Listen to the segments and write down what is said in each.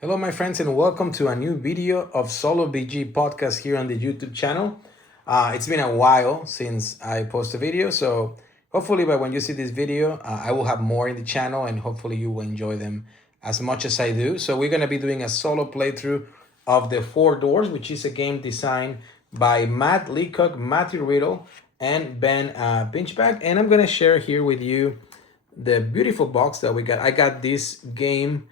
Hello, my friends, and welcome to a new video of Solo BG podcast here on the YouTube channel. It's been a while since I post a video, so hopefully by when you see this video, I will have more in the channel and hopefully you will enjoy them as much as I do. So we're going to be doing a solo playthrough of The Four Doors, which is a game designed by Matt Leacock, Matthew Riddle, and Ben Pinchback. And I'm going to share here with you the beautiful box that we got. I got this game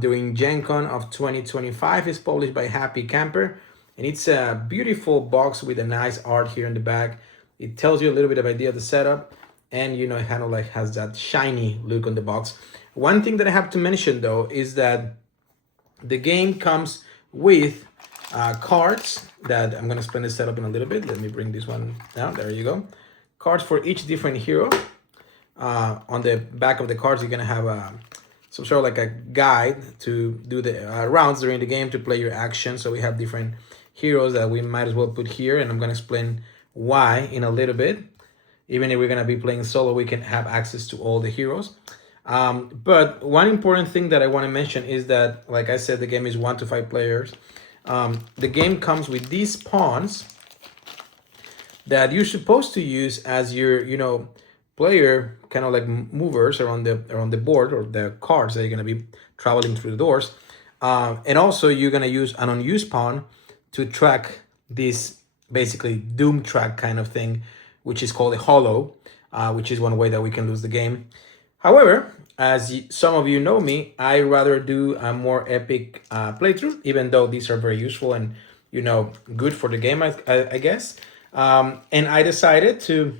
during Gen Con of 2025. It's published by Happy Camper, and it's a beautiful box with a nice art here in the back. It tells you a little bit of idea of the setup, and it kind of like has that shiny look on the box. One thing that I have to mention though is that the game comes with cards that I'm gonna explain the setup in a little bit. Let me bring this one down. There you go. Cards for each different hero. On the back of the cards, you're gonna have some sort of like a guide to do the rounds during the game to play your action. So we have different heroes that we might as well put here, and I'm gonna explain why in a little bit. Even if we're gonna be playing solo, we can have access to all the heroes. But one important thing that I want to mention is that, like I said, the game is 1 to 5 players. The game comes with these pawns that you're supposed to use as your, player kind of like movers around the board, or the cards that you're gonna be traveling through the doors. And also you're gonna use an unused pawn to track this basically doom track kind of thing, which is called a hollow, which is one way that we can lose the game. However, as some of you know me, I rather do a more epic playthrough, even though these are very useful and good for the game, I guess. And I decided to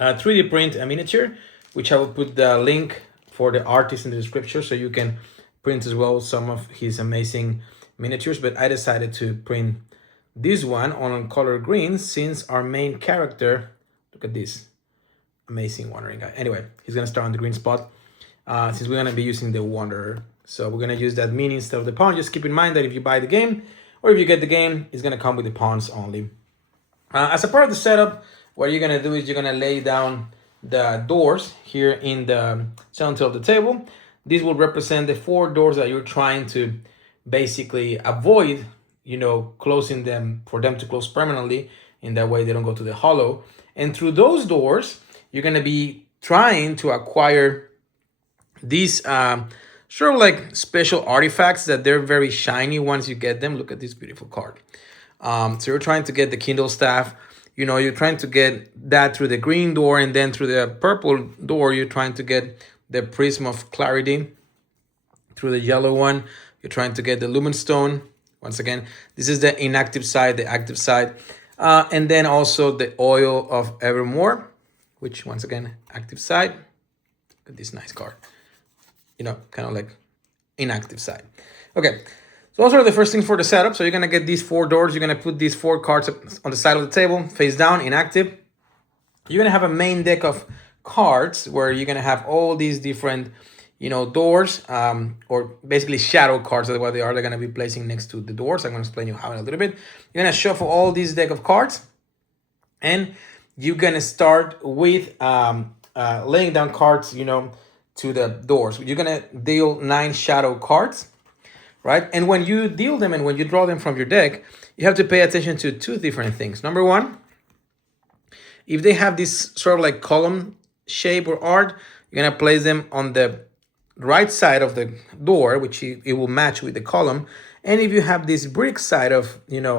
3D print a miniature, which I will put the link for the artist in the description, so you can print as well some of his amazing miniatures. But I decided to print this one on color green, since our main character, look at this amazing wandering guy. Anyway, he's gonna start on the green spot, since we're gonna be using the wanderer. So we're gonna use that mini instead of the pawn. Just keep in mind that if you buy the game, or if you get the game, it's gonna come with the pawns only. As a part of the setup, what you're gonna do is you're gonna lay down the doors here in the center of the table. These will represent the 4 doors that you're trying to basically avoid, closing them, for them to close permanently. In that way, they don't go to the hollow. And through those doors, you're gonna be trying to acquire these sort of like special artifacts that they're very shiny once you get them. Look at this beautiful card. So you're trying to get the Kindle staff. You're trying to get that through the green door, and then through the purple door, you're trying to get the Prism of Clarity. Through the yellow one, you're trying to get the Lumen Stone. Once again, this is the inactive side, the active side. And then also the Oil of Evermore, which once again, active side. Look at this nice card. Kind of like inactive side. Okay. So those are the first things for the setup. So you're gonna get these 4 doors. You're gonna put these 4 cards on the side of the table, face down, inactive. You're gonna have a main deck of cards where you're gonna have all these different, doors, or basically shadow cards. That's what they are. They're gonna be placing next to the doors. I'm gonna explain you how in a little bit. You're gonna shuffle all these deck of cards, and you're gonna start with laying down cards, to the doors. You're gonna deal 9 shadow cards. Right? And when you deal them and when you draw them from your deck, you have to pay attention to 2 different things. Number one, if they have this sort of like column shape or art, you're gonna place them on the right side of the door, which it will match with the column. And if you have this brick side of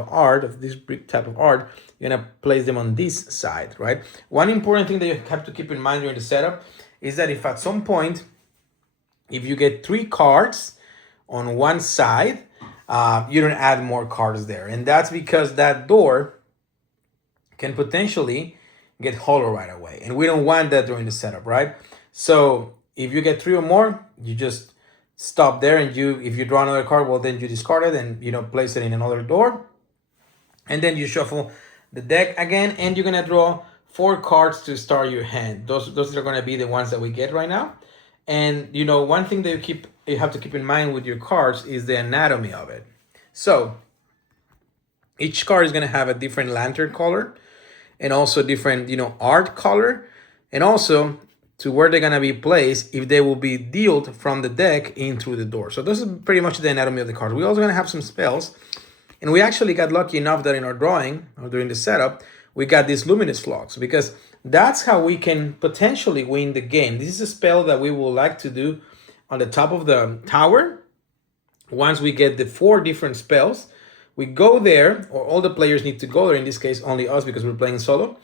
art, of this brick type of art, you're gonna place them on this side, right? One important thing that you have to keep in mind during the setup is that if at some point, if you get 3 cards on one side, you don't add more cards there. And that's because that door can potentially get hollow right away. And we don't want that during the setup, right? So if you get 3 or more, you just stop there, and if you draw another card, well, then you discard it and place it in another door. And then you shuffle the deck again, and you're gonna draw 4 cards to start your hand. Those are gonna be the ones that we get right now. And one thing that you have to keep in mind with your cards is the anatomy of it. So each card is going to have a different lantern color, and also different art color, and also to where they're gonna be placed if they will be dealt from the deck in through the door. So this is pretty much the anatomy of the card. We're also gonna have some spells, and we actually got lucky enough that in our drawing or during the setup, we got this Luminous Flux, because that's how we can potentially win the game. This is a spell that we would like to do on the top of the tower. Once we get the 4 different spells, we go there, or all the players need to go there, in this case only us because we're playing solo,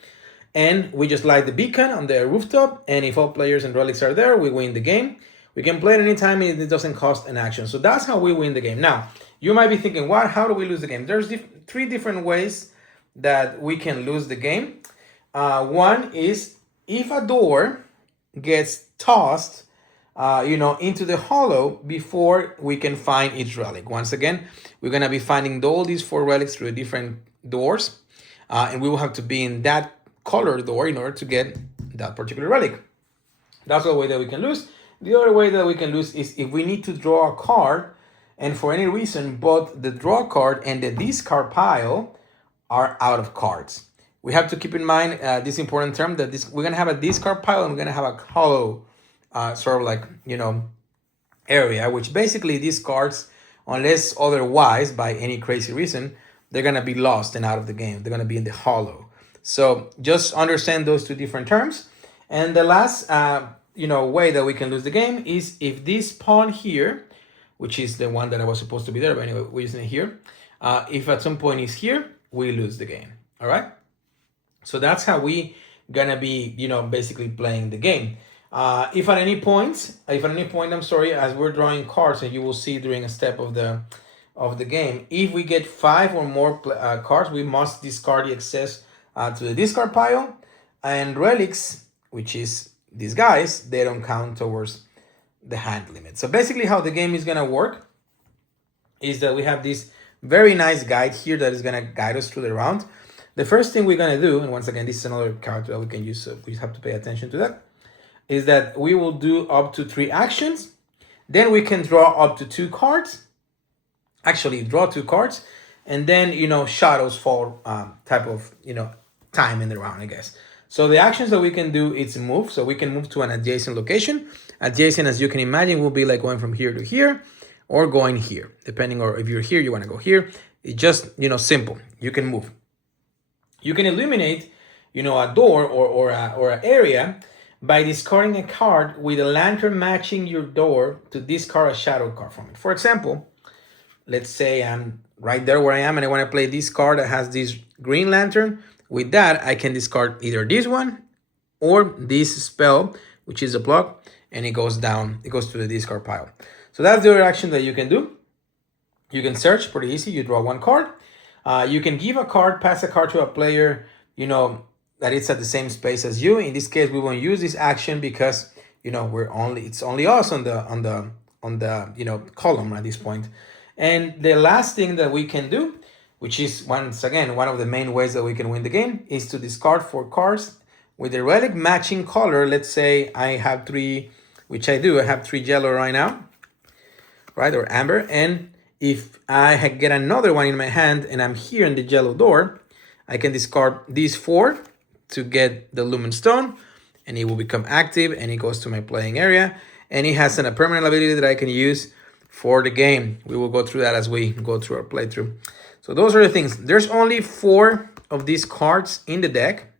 and we just light the beacon on the rooftop, and if all players and relics are there, we win the game. We can play it anytime and it doesn't cost an action. So that's how we win the game. Now, you might be thinking, what? How do we lose the game? There's 3 different ways that we can lose the game. One is if a door gets tossed into the hollow before we can find each relic. Once again, we're going to be finding all these 4 relics through different doors, and we will have to be in that color door in order to get that particular relic. That's one way that we can lose. The other way that we can lose is if we need to draw a card, and for any reason, both the draw card and the discard pile are out of cards. We have to keep in mind this important term that we're going to have a discard pile and we're going to have a hollow sort of like, area, which basically these cards, unless otherwise by any crazy reason, they're going to be lost and out of the game. They're going to be in the hollow. So just understand those 2 different terms. And the last, way that we can lose the game is if this pawn here, which is the one that I was supposed to be there, but anyway, we're using it here. If at some point it's here, we lose the game. All right. So that's how we gonna be, basically playing the game. If at any point, as we're drawing cards, and you will see during a step of the game, if we get 5 or more cards, we must discard the excess to the discard pile, and relics, which is these guys, they don't count towards the hand limit. So basically how the game is gonna work is that we have this very nice guide here that is gonna guide us through the round. The first thing we're gonna do, and once again, this is another character that we can use, so we have to pay attention to that, is that we will do up to 3 actions. Then we can draw up to 2 cards. Actually, draw 2 cards, and then, shadows fall type of, time in the round, I guess. So the actions that we can do is move. So we can move to an adjacent location. Adjacent, as you can imagine, will be like going from here to here or going here, depending, or if you're here, you want to go here. It's just, simple. You can move. You can eliminate, a door or an area by discarding a card with a lantern matching your door to discard a shadow card from it. For example, let's say I'm right there where I am and I want to play this card that has this green lantern. With that, I can discard either this one or this spell, which is a block, and it goes down, it goes to the discard pile. So that's the other action that you can do. You can search, pretty easy. You draw 1 card. You can give a card, pass a card to a player, that it's at the same space as you. In this case, we won't use this action because, it's only us on the column at this point. And the last thing that we can do, which is once again one of the main ways that we can win the game, is to discard 4 cards with a relic matching color. Let's say I have 3, which I do. I have 3 yellow right now, right, or amber. And if I get another one in my hand and I'm here in the yellow door, I can discard these 4 to get the Lumen Stone, and it will become active and it goes to my playing area. And it has a permanent ability that I can use for the game. We will go through that as we go through our playthrough. So those are the things. There's only 4 of these cards in the deck.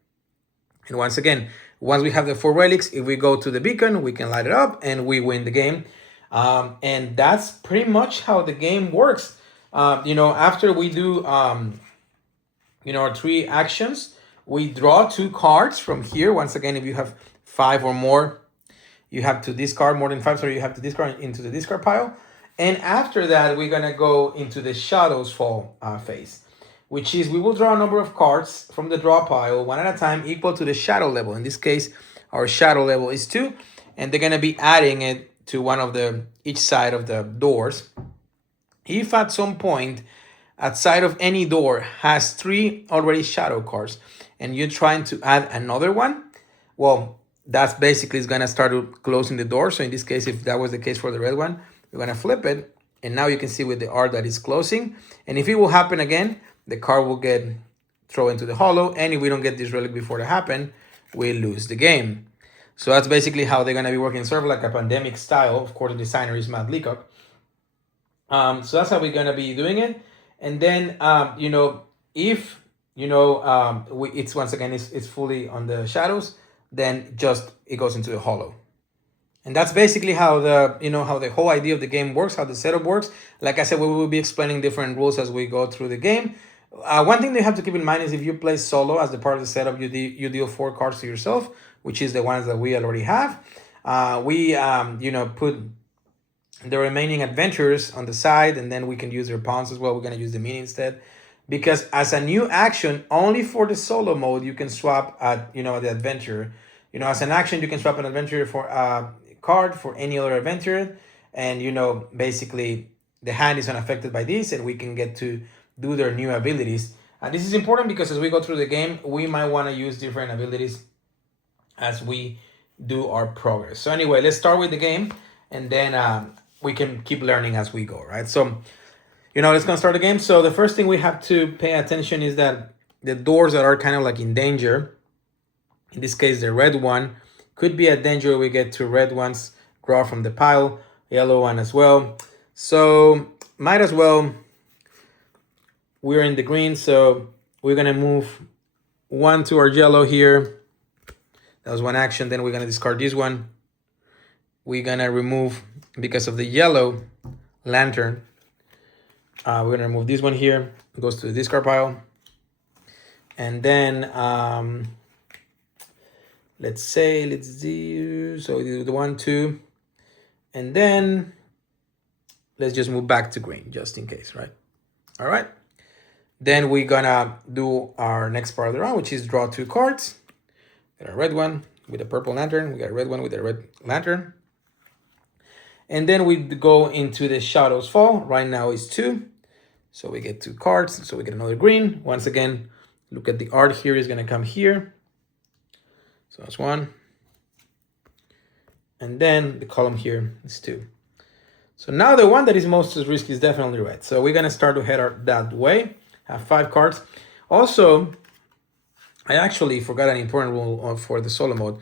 And once again, once we have the 4 relics, if we go to the beacon, we can light it up and we win the game. And that's pretty much how the game works. After we do, our 3 actions, we draw 2 cards from here. Once again, if you have 5 or more, you have to discard more than 5, so you have to discard into the discard pile. And after that, we're gonna go into the Shadows Fall phase, which is we will draw a number of cards from the draw pile, 1 at a time, equal to the shadow level. In this case, our shadow level is 2, and they're gonna be adding it to one of each side of the doors. If at some point, outside of any door has 3 already shadow cards, and you're trying to add another one, well, that's basically is gonna start closing the door. So in this case, if that was the case for the red one, we're gonna flip it, and now you can see with the R that it's closing. And if it will happen again, the card will get thrown into the hollow, and if we don't get this relic before it happen, we lose the game. So that's basically how they're going to be working, sort of like a pandemic style. Of course, the designer is Matt Leacock. So that's how we're going to be doing it. And then, if, it's once again, it's fully on the shadows, then just it goes into the hollow. And that's basically how how the whole idea of the game works, how the setup works. Like I said, we will be explaining different rules as we go through the game. One thing they have to keep in mind is if you play solo as the part of the setup, you deal 4 cards to yourself, which is the ones that we already have. We put the remaining adventures on the side, and then we can use their pawns as well. We're going to use the mini instead, because as a new action, only for the solo mode, you can swap at the adventure. As an action, you can swap an adventure for card for any other adventure, and basically the hand is unaffected by this, and we can get to do their new abilities. And this is important because as we go through the game, we might want to use different abilities as we do our progress. So anyway, let's start with the game, and then we can keep learning as we go, right? So let's gonna start the game. So the first thing we have to pay attention is that the doors that are kind of like in danger, in this case the red one, could be a danger. We get 2 red ones, draw from the pile, yellow one as well. So might as well, we're in the green, so we're gonna move 1 to our yellow here. That was one action. Then we're gonna discard this one. We're gonna remove, because of the yellow lantern, we're gonna remove this one here. It goes to the discard pile. And then let's do, so the 1, 2, and then let's just move back to green just in case, right? All right. Then we're gonna do our next part of the round, which is draw 2 cards. Got a red one with a purple lantern. We got a red one with a red lantern. And then we go into the Shadows Fall. Right now is 2. So we get 2 cards. So we get another green. Once again, look at the art here is going to come here. So that's 1. And then the column here is 2. So now the one that is most at risk is definitely red. So we're going to start to head that way. Have 5 cards. Also, I actually forgot an important rule for the solo mode.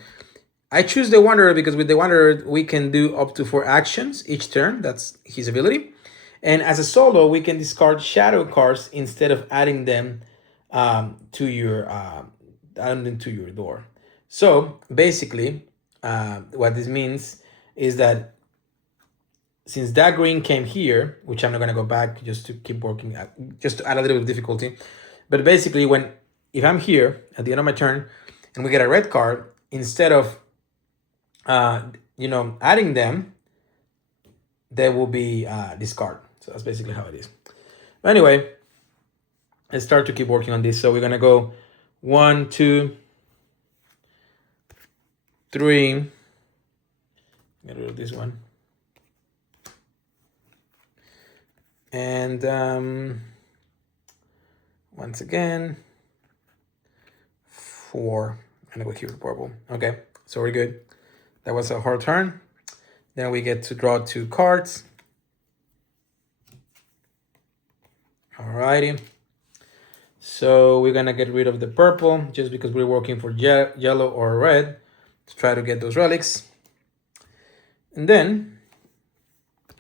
I choose the Wanderer because with the Wanderer, we can do up to 4 actions each turn. That's his ability. And as a solo, we can discard shadow cards instead of adding them to your door. So basically, what this means is that since that green came here, which I'm not going to go back just to keep working, just to add a little bit of difficulty. But basically, if I'm here at the end of my turn and we get a red card, instead of adding them, they will be discard. So that's basically how it is. But anyway, let's start to keep working on this. So we're gonna go 1, 2, 3. Get rid of this one. And once again, 4. I'm gonna go here with purple. Okay, so we're good. That was a hard turn. Then we get to draw 2 cards. Alrighty. So we're gonna get rid of the purple just because we're working for yellow or red to try to get those relics. And then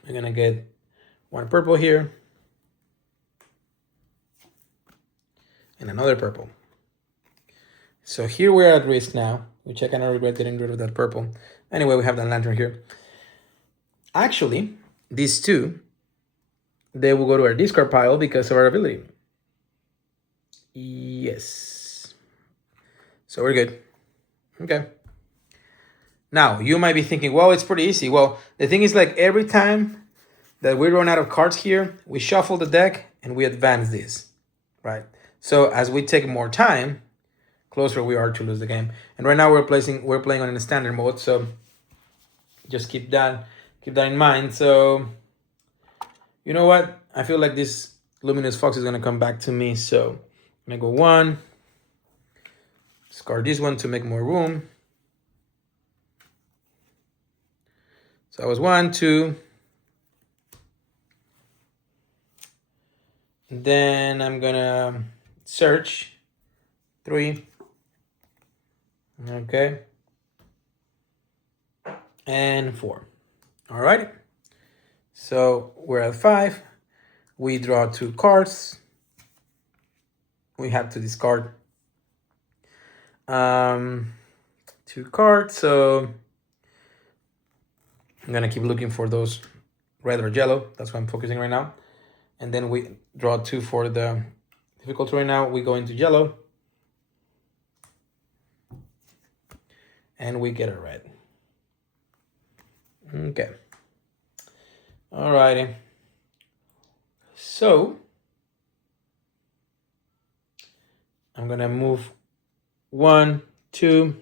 we're gonna get 1 purple here and another purple. So here we're at risk now, which I cannot regret getting rid of that purple. Anyway, we have that lantern here. Actually, these 2, they will go to our discard pile because of our ability. Yes. So we're good. Okay. Now, you might be thinking, well, it's pretty easy. Well, the thing is, like, every time that we run out of cards here, we shuffle the deck and we advance this, right? So as we take more time, closer we are to lose the game. And right now we're playing on a standard mode, so just keep that in mind. So you know what? I feel like this Luminous Fox is gonna come back to me. So I'm gonna go 1, discard this one to make more room. So that was 1, 2. And then I'm gonna search 3. Okay. and 4. All right. So we're at 5. We draw 2 cards. We have to discard 2 cards. So I'm gonna keep looking for those red or yellow. That's what I'm focusing right now. And then we draw 2 for the difficulty right now. We go into yellow. And we get a red. Okay. Alrighty. So I'm gonna move 1, 2,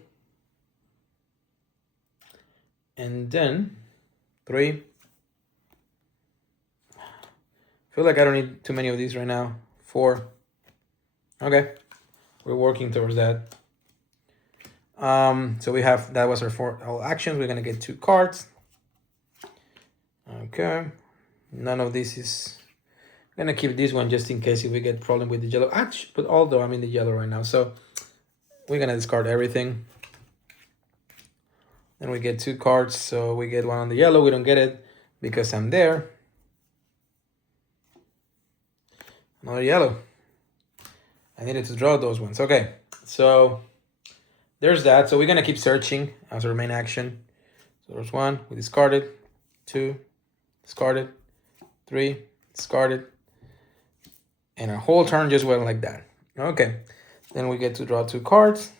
and then 3. I feel like I don't need too many of these right now. 4. Okay, we're working towards that. So we have, that was our 4 all actions. We're gonna get 2 cards. Okay, none of this is, I'm gonna keep this one just in case if we get problem with the yellow. Actually, but although I'm in the yellow right now, so we're gonna discard everything. Then we get 2 cards, so we get 1 on the yellow. We don't get it because I'm there. Another yellow. I needed to draw those ones. Okay, so there's that. So we're gonna keep searching as our main action. So there's 1, we discarded. 2, discarded. 3, discarded. And our whole turn just went like that. Okay, then we get to draw 2 cards.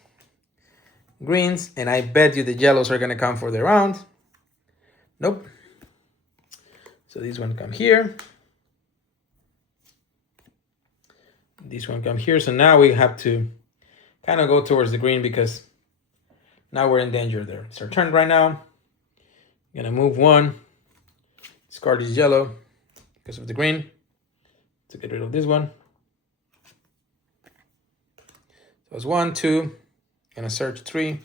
Greens, and I bet you the yellows are gonna come for the round. Nope. So this one come here. This one come here. So now we have to kind of go towards the green because now we're in danger there. It's our turn right now. I'm gonna move 1, discard this yellow because of the green to get rid of this one. So it's 1, 2, gonna search 3.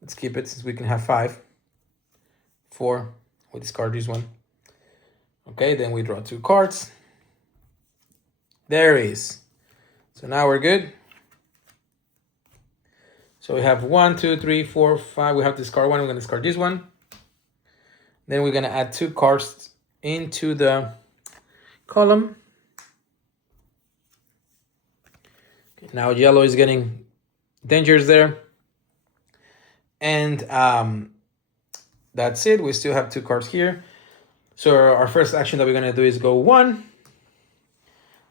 Let's keep it since we can have 5. 4, we discard this one. Okay, then we draw 2 cards. There is. So now we're good. So we have 1, 2, 3, 4, 5. We have to discard 1. We're gonna discard this one. Then we're gonna add 2 cards into the column. Okay, now yellow is getting dangers there. And that's it. We still have 2 cards here. So our first action that we're gonna do is go 1.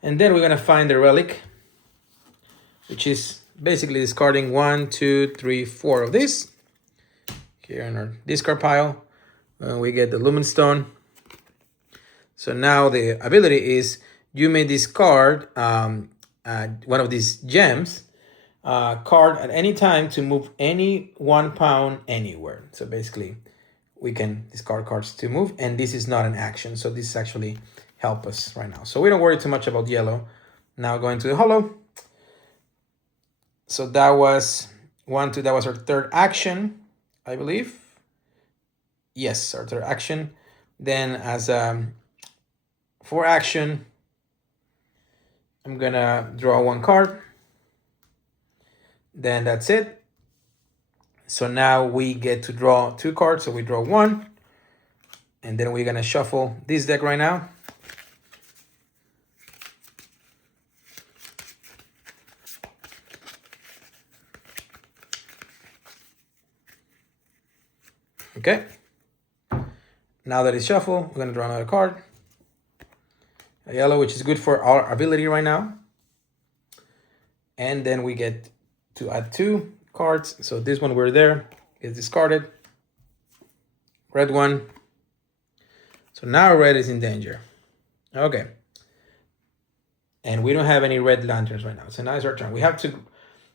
And then we're gonna find the relic, which is basically discarding 1, 2, 3, 4 of this. Here in our discard pile, we get the Lumen Stone. So now the ability is you may discard one of these gems card at any time to move any 1 pound anywhere. So basically we can discard cards to move, and this is not an action. So this actually help us right now. So we don't worry too much about yellow. Now going to the hollow. So that was 1, 2, that was our third action, I believe. Yes, our third action. Then as for action, I'm gonna draw 1 card. Then that's it. So now we get to draw 2 cards. So we draw 1, and then we're gonna shuffle this deck right now. Okay. Now that it's shuffled, we're gonna draw another card. A yellow, which is good for our ability right now. And then we get to add 2 cards. So this one we're there is discarded. Red one. So now red is in danger. Okay. And we don't have any red lanterns right now. So now it's our turn. We have to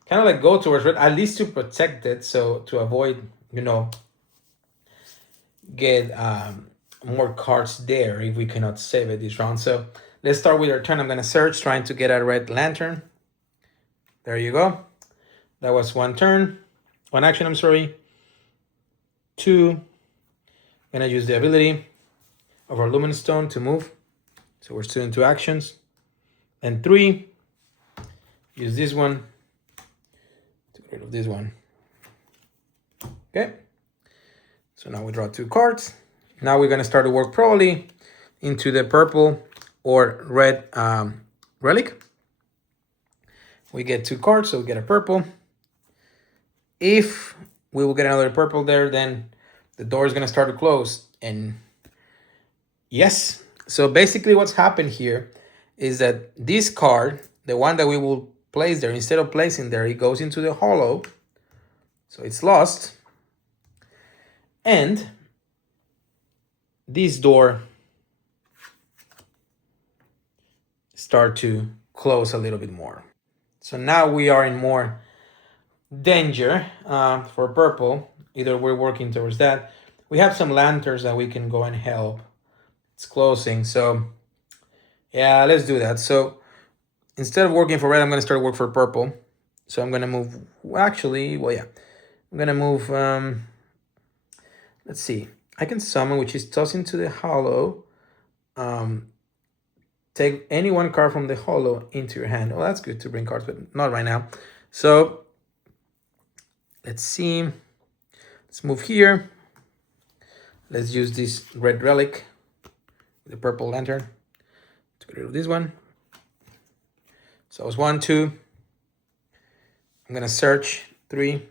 kind of like go towards red, at least to protect it. So to avoid, you know, get more cards there if we cannot save it this round. So let's start with our turn. I'm gonna search, trying to get a red lantern. There you go. That was 1 turn, 1 action, I'm sorry. 2, gonna use the ability of our Lumen Stone to move. So we're still in 2 actions. And 3, use this one to get rid of this one. Okay, so now we draw 2 cards. Now we're gonna start to work probably into the purple or red relic. We get 2 cards, so we get a purple. If we will get another purple there, then the door is gonna start to close. And yes, so basically what's happened here is that this card, the one that we will place there, instead of placing there, it goes into the hollow. So it's lost. And this door start to close a little bit more. So now we are in more danger for purple. Either we're working towards that. We have some lanterns that we can go and help. It's closing. So yeah, let's do that. So instead of working for red, I'm going to start work for purple. So I'm going to move, actually, well, yeah. I'm going to move, let's see. I can summon, which is toss into the hollow. Take any one card from the hollow into your hand. Oh, that's good to bring cards, but not right now. So let's see. Let's move here. Let's use this red relic, the purple lantern, to get rid of this one. So it's 1, 2. I'm gonna search 3.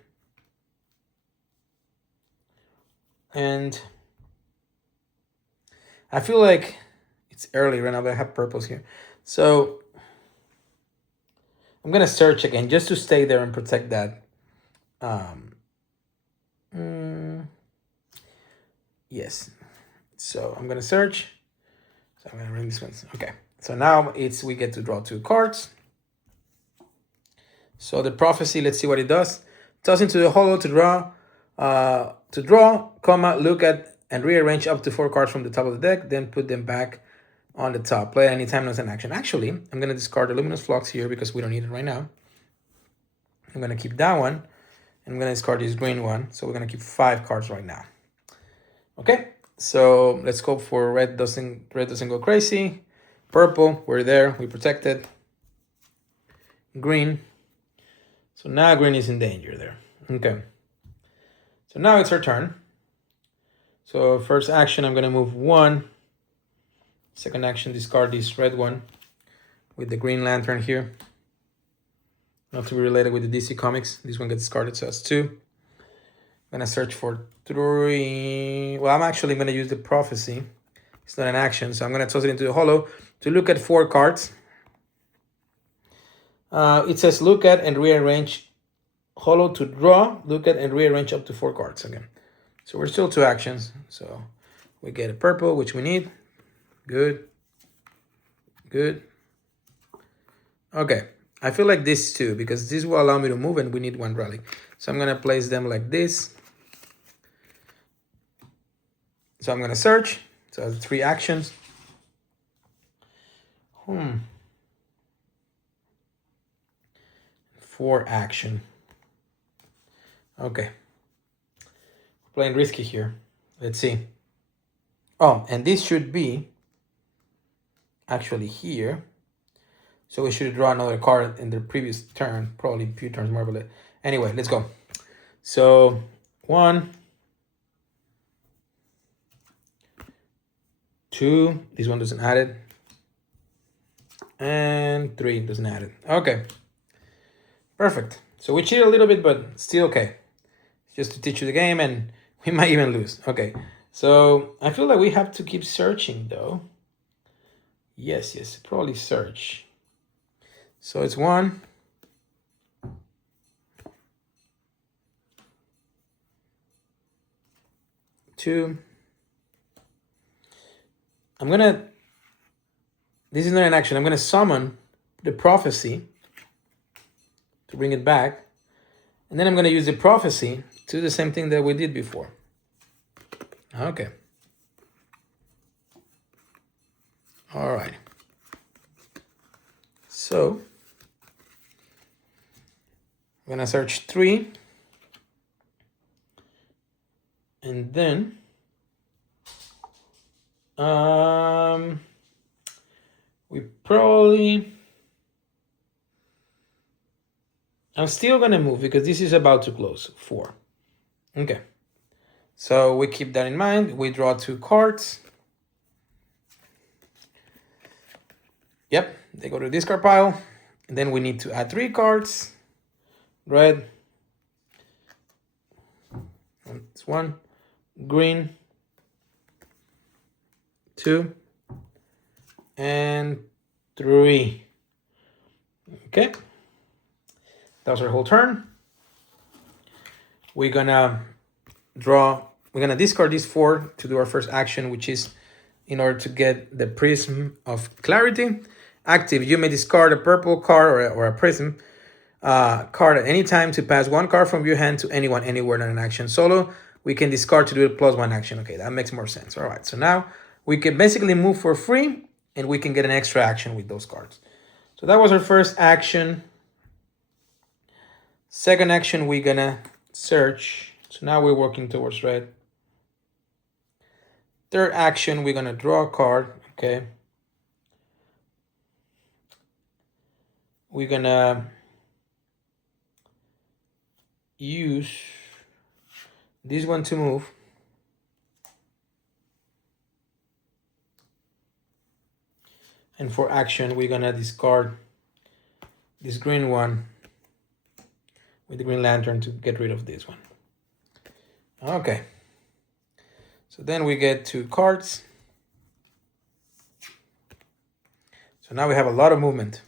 And I feel like it's early right now, but I have purples here. So I'm gonna search again just to stay there and protect that. Yes. So I'm gonna search. So I'm gonna bring this one. Okay. So now we get to draw 2 cards. So the prophecy, let's see what it does. Toss into the hollow to draw, comma, look at and rearrange up to 4 cards from the top of the deck, then put them back on the top. Play at any time as an action. Actually, I'm gonna discard the Luminous Flux here because we don't need it right now. I'm gonna keep that one. I'm gonna discard this green one. So we're gonna keep 5 cards right now. Okay, so let's go for red doesn't go crazy. Purple, we're there, we protected. Green. So now green is in danger there. Okay. So now it's our turn. So first action, I'm gonna move 1. Second action, discard this red one with the green lantern here. Not to be related with the DC Comics. This one gets discarded, so that's 2. I'm gonna search for 3. Well, I'm actually gonna use the prophecy. It's not an action, so I'm gonna toss it into the hollow to look at 4 cards. It says look at and rearrange. Hollow to draw, look at and rearrange up to 4 cards again. So we're still 2 actions. So we get a purple, which we need. Good. Good. Okay. I feel like this too, because this will allow me to move and we need 1 relic. So I'm gonna place them like this. So I'm gonna search. So that's 3 actions. 4 action. Okay. Playing risky here. Let's see. Oh, and this should be actually here. So we should draw another card in the previous turn, probably a few turns more, but anyway, let's go. So 1, 2, this one doesn't add it, and 3 doesn't add it. Okay, perfect. So we cheated a little bit, but still okay. Just to teach you the game, and we might even lose. Okay, so I feel like we have to keep searching though. Yes, probably search. So it's 1, 2. This is not an action. I'm gonna summon the prophecy to bring it back. And then I'm gonna use the prophecy to do the same thing that we did before. Okay. All right. So I'm gonna search 3. And then we probably, I'm still gonna move because this is about to close. 4. Okay, So we keep that in mind. We draw 2 cards. Yep, they go to the discard pile. And then we need to add 3 cards. Red. That's 1. Green. 2. And 3. Okay. That was our whole turn. We're gonna discard these 4 to do our first action, which is in order to get the Prism of Clarity. Active, you may discard a purple card or a Prism card at any time to pass 1 card from your hand to anyone, anywhere, not an action. Solo, we can discard to do it plus 1 action. Okay, that makes more sense. All right, so now we can basically move for free and we can get an extra action with those cards. So that was our first action. Second action, we're gonna search. So now we're working towards red. Third action, we're gonna draw a card, okay? We're gonna use this one to move. And for action, we're gonna discard this green one with the Green Lantern to get rid of this one. Okay. So then we get 2 cards. So now we have a lot of movement.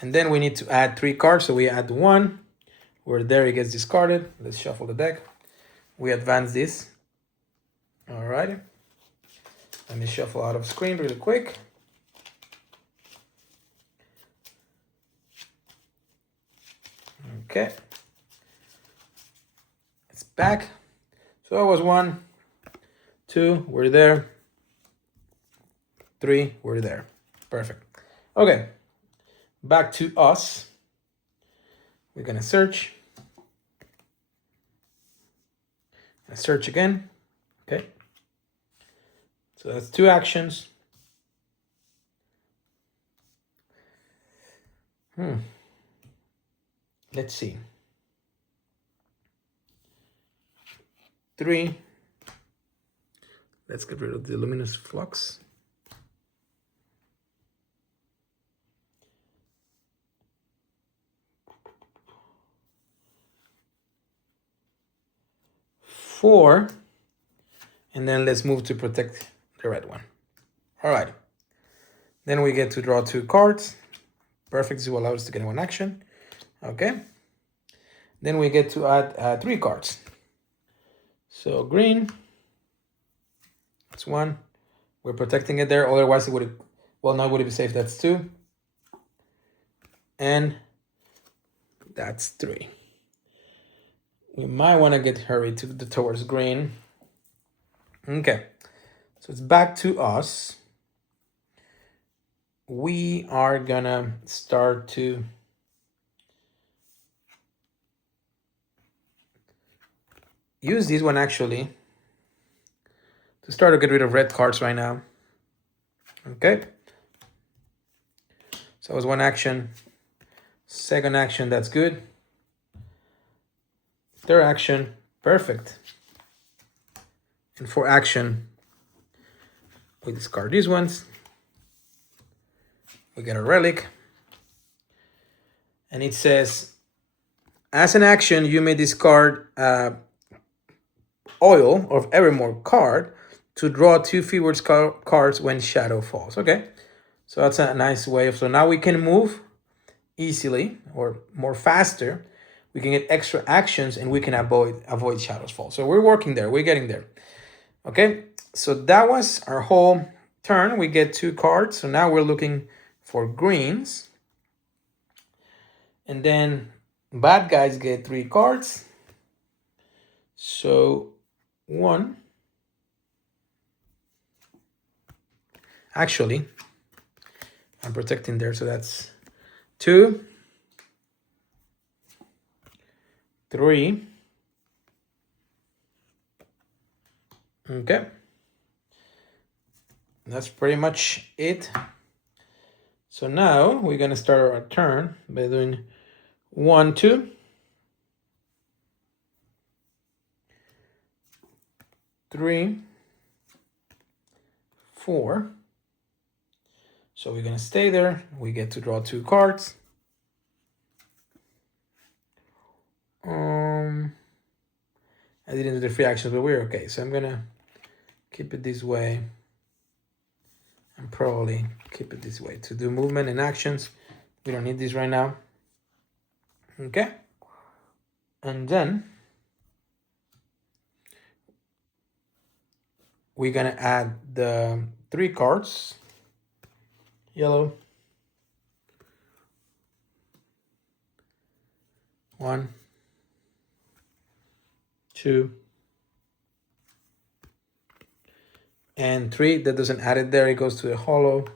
And then we need to add 3 cards. So we add 1, where there it gets discarded. Let's shuffle the deck. We advance this. All right. Let me shuffle out of screen really quick. Okay. It's back. So it was 1, 2, we're there. 3, we're there. Perfect. Okay. Back to us. We're gonna search. Search again. Okay. So that's 2 actions. Let's see. 3. Let's get rid of the Luminous Flux. 4. And then let's move to protect the red one. All right. Then we get to draw 2 cards. Perfect. This will allow us to get 1 action. Okay. Then we get to add 3 cards. So green. That's 1. We're protecting it there. Otherwise, it would, well, now would it be safe? That's 2. And that's 3. We might want to get hurried towards green. Okay. So it's back to us. We are gonna start to use this one actually to start to get rid of red cards right now. Okay. So it was 1 action. Second action, that's good. Third action, perfect. And for action, we discard these ones. We get a relic. And it says, as an action, you may discard Oil of Evermore card to draw 2 fewer cards when Shadow falls. Okay, so that's a nice way of, so now we can move easily or more faster. We can get extra actions and we can avoid Shadow's fall. So we're working there, we're getting there. Okay, so that was our whole turn. We get 2 cards. So now we're looking for greens. And then bad guys get 3 cards. So 1. Actually, I'm protecting there, so that's 2, 3. Okay. That's pretty much it. So now we're going to start our turn by doing 1, 2. 3, 4. So we're gonna stay there. We get to draw 2 cards. I didn't do the free actions, but we're okay. So I'm gonna keep it this way and probably keep it this way. To do movement and actions, we don't need this right now. Okay. And then we're gonna add the 3 cards. Yellow. 1, 2, and 3. That doesn't add it there. It goes to the hollow.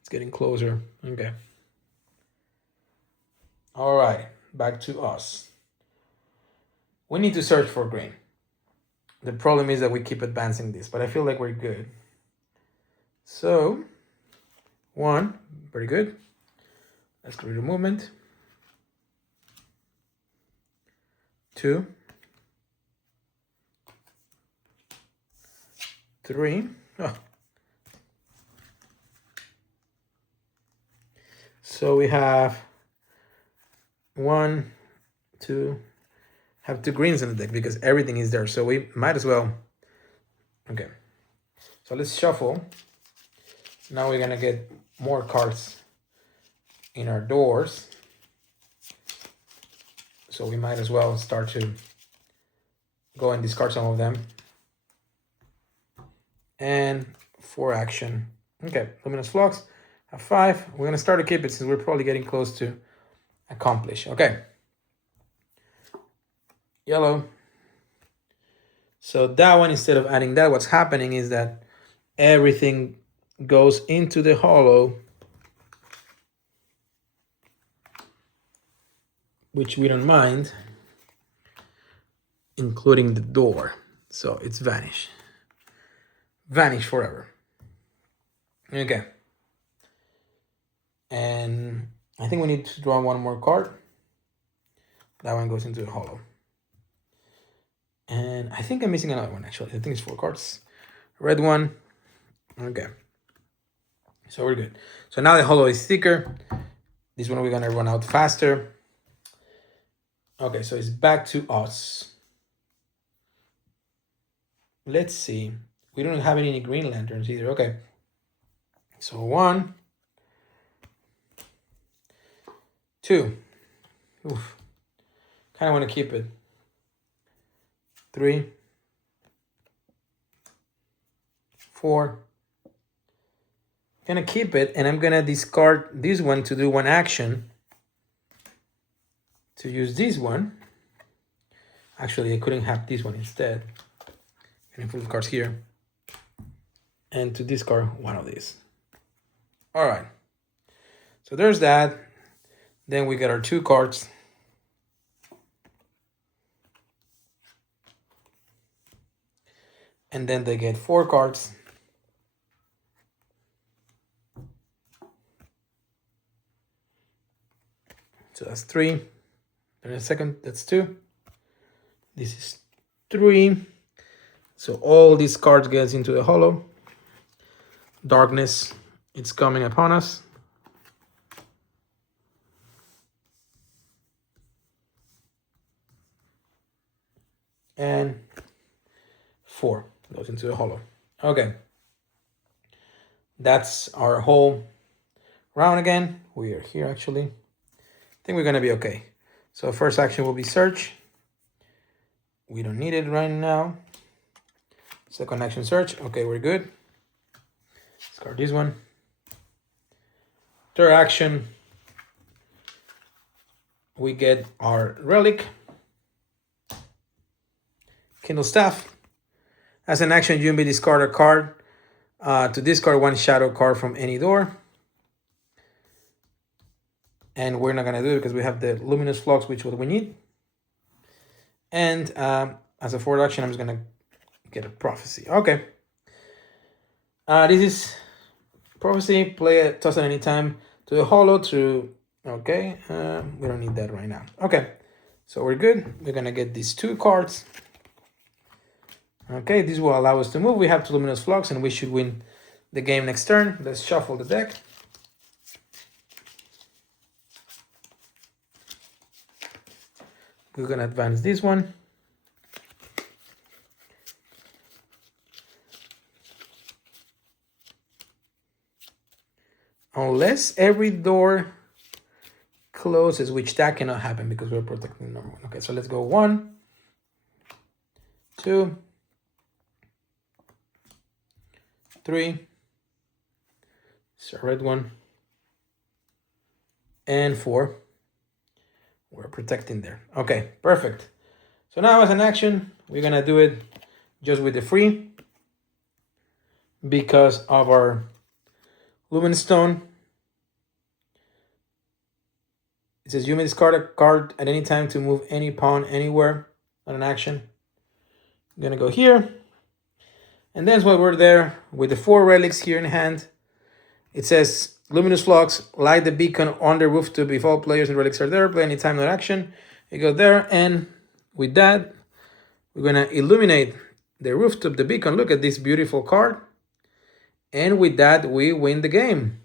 It's getting closer. Okay. All right. Back to us. We need to search for green. The problem is that we keep advancing this, but I feel like we're good. So 1, very good. Let's create a movement. 2, 3. Oh. So we have 1, 2, have 2 greens in the deck because everything is there. So we might as well. Okay. So let's shuffle. Now we're gonna get more cards in our doors. So we might as well start to go and discard some of them. And 4 action. Okay, Luminous Flux, have 5. We're gonna start to keep it since we're probably getting close to accomplish. Okay. Yellow. So that one, instead of adding that, what's happening is that everything goes into the hollow, which we don't mind, including the door. So it's vanish. Vanish forever. Okay. And I think we need to draw 1 more card. That one goes into the hollow. And I think I'm missing another one, actually. I think it's 4 cards. Red one. Okay. So we're good. So now the hollow is thicker. This one we're gonna run out faster. Okay, so it's back to us. Let's see. We don't have any green lanterns either. Okay. So 1, 2. Oof. Kind of want to keep it. 3, 4. Gonna keep it, and I'm gonna discard this one to do 1 action. To use this one. Actually, I couldn't have this one instead. I'm gonna put the cards here. And to discard 1 of these. All right. So there's that. Then we got our 2 cards. And then they get 4 cards. So that's 3. In a second, that's 2. This is 3. So all these cards gets into the hollow. Darkness, it's coming upon us. And 4 goes into the hollow. Okay. That's our whole round again. We are here actually. I think we're gonna be okay. So first action will be search. We don't need it right now. Second action search. Okay, we're good. Discard this one. Third action, we get our relic. Kindle Staff. As an action, you may discard a card to discard 1 shadow card from any door. And we're not going to do it because we have the Luminous Flux, which is what we need. And as a forward action, I'm just going to get a Prophecy. Okay. This is Prophecy. Play it, toss it anytime to the hollow to... Okay. We don't need that right now. Okay. So we're good. We're gonna get these 2 cards. Okay, this will allow us to move. We have 2 Luminous Flux and we should win the game next turn. Let's shuffle the deck. We're gonna advance this one. Unless every door closes, which that cannot happen because we're protecting the number 1. Okay, so let's go 1, 2, 3. It's a red one. And 4. We're protecting there. Okay, perfect. So now as an action, we're gonna do it just with the free because of our Luminous Stone. It says you may discard a card at any time to move any pawn anywhere on an action. I'm gonna go here. And then while we're there with the 4 relics here in hand, it says Luminous Flux, light the beacon on the rooftop if all players and relics are there, play any time, no action. You go there, and with that, we're gonna illuminate the rooftop, the beacon. Look at this beautiful card. And with that, we win the game.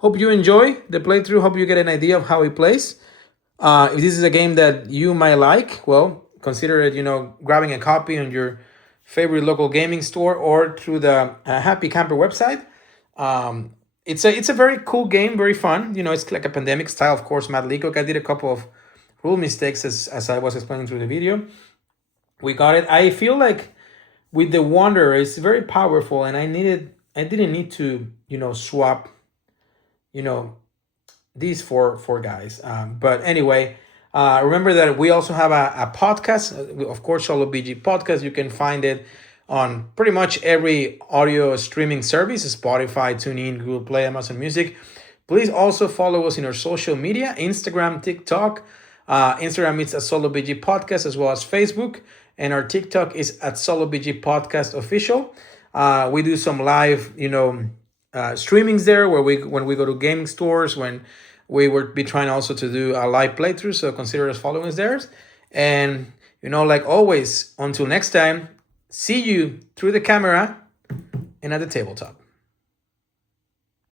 Hope you enjoy the playthrough. Hope you get an idea of how he plays. If this is a game that you might like, well, consider it, grabbing a copy on your favorite local gaming store or through the Happy Camper website. It's a very cool game, very fun. It's like a Pandemic style. Of course, Matt Leacock, I did a couple of rule mistakes as I was explaining through the video. We got it. I feel like with the Wanderer, it's very powerful, and I didn't need to, swap, these four guys. But anyway, remember that we also have a podcast, of course, Solo BG podcast. You can find it on pretty much every audio streaming service, Spotify, TuneIn, Google Play, Amazon Music. Please also follow us in our social media, Instagram, TikTok. Instagram is at Solo BG Podcast, as well as Facebook. And our TikTok is at Solo BG Podcast Official. We do some live, streamings there when we go to gaming stores, when we will be trying also to do a live playthrough. So consider us following us there. And, like always, until next time, see you through the camera and at the tabletop.